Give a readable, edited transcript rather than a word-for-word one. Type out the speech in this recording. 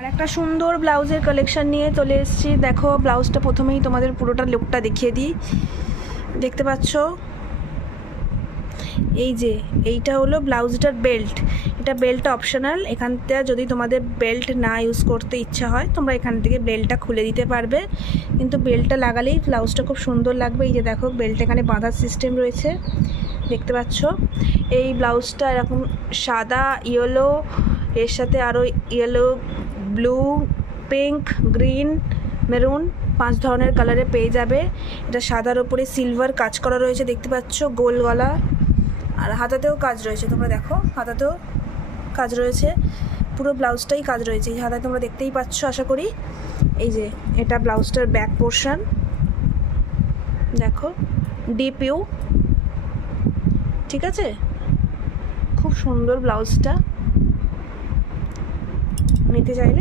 আর একটা সুন্দর ব্লাউজের কালেকশন নিয়ে চলে এসেছি। দেখো ব্লাউজটা প্রথমেই তোমাদের পুরোটা লুকটা দেখিয়ে দিই। দেখতে পাচ্ছ, এই যে এইটা হলো ব্লাউজটার বেল্ট। এটা বেল্টটা অপশনাল। এখানটা যদি তোমাদের বেল্ট না ইউজ করতে ইচ্ছা হয় তোমরা এখান থেকে বেল্টটা খুলে দিতে পারবে, কিন্তু বেল্টটা লাগালেই ব্লাউজটা খুব সুন্দর লাগবে। এই যে দেখো বেল্ট এখানে বাঁধার সিস্টেম রয়েছে, দেখতে পাচ্ছ। এই ব্লাউজটা এরকম সাদা, ইয়েলো, এর সাথে আরও yellow, blue, pink, green, maroon 5 ধরনের কালারে পেয়ে যাবে। এটা সাদার ওপরে সিলভার কাজ করা রয়েছে, দেখতে পাচ্ছ, গোল গলা। আর হাতাতেও কাজ রয়েছে, তোমরা দেখো হাতাতেও কাজ রয়েছে, পুরো ব্লাউজটাই কাজ রয়েছে। এই হাতায় তোমরা দেখতেই পাচ্ছ আশা করি। এই যে এটা ব্লাউজটার ব্যাক পোর্শন, দেখো ডিপ ইউ, ঠিক আছে। খুব সুন্দর ব্লাউজটা, নিতে চাইলে